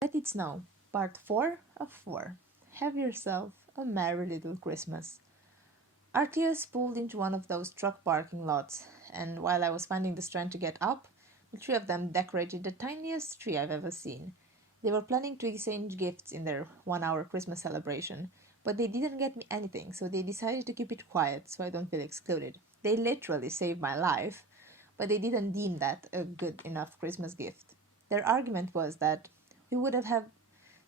Let It Snow, Part 4 of 4. Have yourself a merry little Christmas. Arteus pulled into one of those truck parking lots, and while I was finding the strength to get up, the three of them decorated the tiniest tree I've ever seen. They were planning to exchange gifts in their 1 hour Christmas celebration, but they didn't get me anything, so they decided to keep it quiet so I don't feel excluded. They literally saved my life, but they didn't deem that a good enough Christmas gift. Their argument was that we would have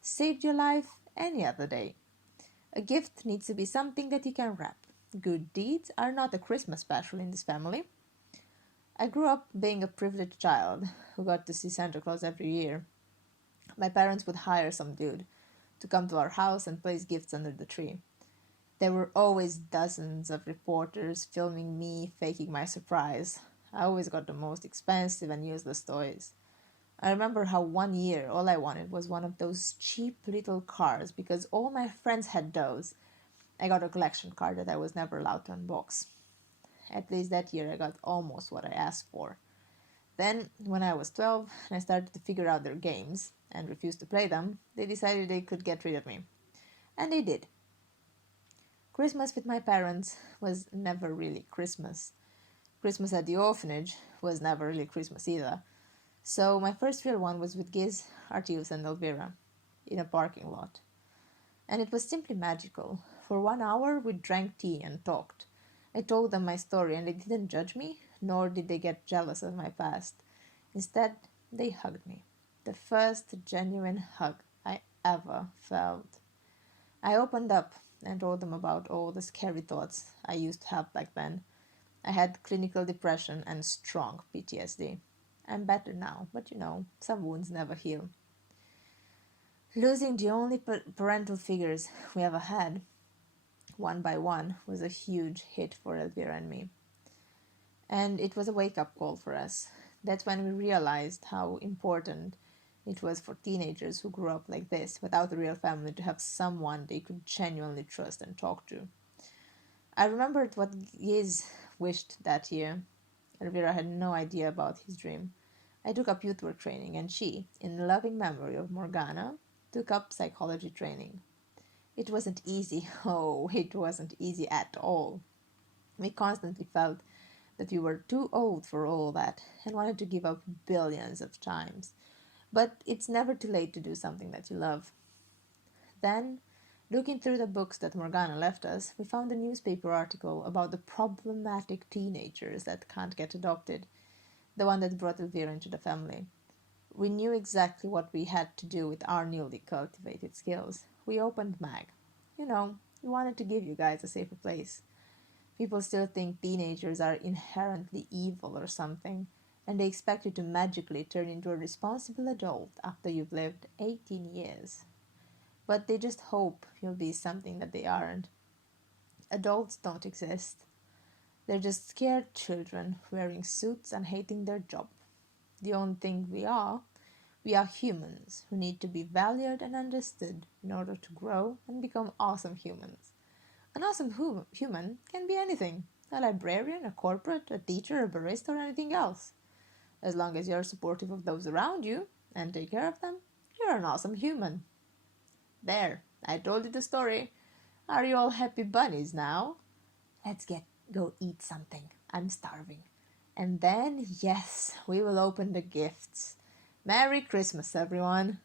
saved your life any other day. A gift needs to be something that you can wrap. Good deeds are not a Christmas special in this family. I grew up being a privileged child who got to see Santa Claus every year. My parents would hire some dude to come to our house and place gifts under the tree. There were always dozens of reporters filming me faking my surprise. I always got the most expensive and useless toys. I remember how one year all I wanted was one of those cheap little cars because all my friends had those. I got a collection card that I was never allowed to unbox. At least that year I got almost what I asked for. Then, when I was 12 and I started to figure out their games and refused to play them, they decided they could get rid of me. And they did. Christmas with my parents was never really Christmas. Christmas at the orphanage was never really Christmas either. So my first real one was with Giz, Artius, and Elvira in a parking lot. And it was simply magical. For 1 hour we drank tea and talked. I told them my story and they didn't judge me, nor did they get jealous of my past. Instead, they hugged me. The first genuine hug I ever felt. I opened up and told them about all the scary thoughts I used to have back then. I had clinical depression and strong PTSD. I'm better now, but some wounds never heal. Losing the only parental figures we ever had, one by one, was a huge hit for Elvira and me. And it was a wake-up call for us. That's when we realized how important it was for teenagers who grew up like this, without a real family, to have someone they could genuinely trust and talk to. I remembered what Giz wished that year. Elvira had no idea about his dream. I took up youth work training, and she, in loving memory of Morgana, took up psychology training. It wasn't easy. Oh, it wasn't easy at all. We constantly felt that we were too old for all that and wanted to give up billions of times. But it's never too late to do something that you love. Then, looking through the books that Morgana left us, we found a newspaper article about the problematic teenagers that can't get adopted, the one that brought Elvira into the family. We knew exactly what we had to do with our newly cultivated skills. We opened MAG. We wanted to give you guys a safer place. People still think teenagers are inherently evil or something, and they expect you to magically turn into a responsible adult after you've lived 18 years. But they just hope you'll be something that they aren't. Adults don't exist. They're just scared children wearing suits and hating their job. The only thing we are humans who need to be valued and understood in order to grow and become awesome humans. An awesome human can be anything: a librarian, a corporate, a teacher, a barista, or anything else. As long as you're supportive of those around you and take care of them, you're an awesome human. There, I told you the story. Are you all happy bunnies now? Let's go eat something. I'm starving. And then, yes, we will open the gifts. Merry Christmas, everyone!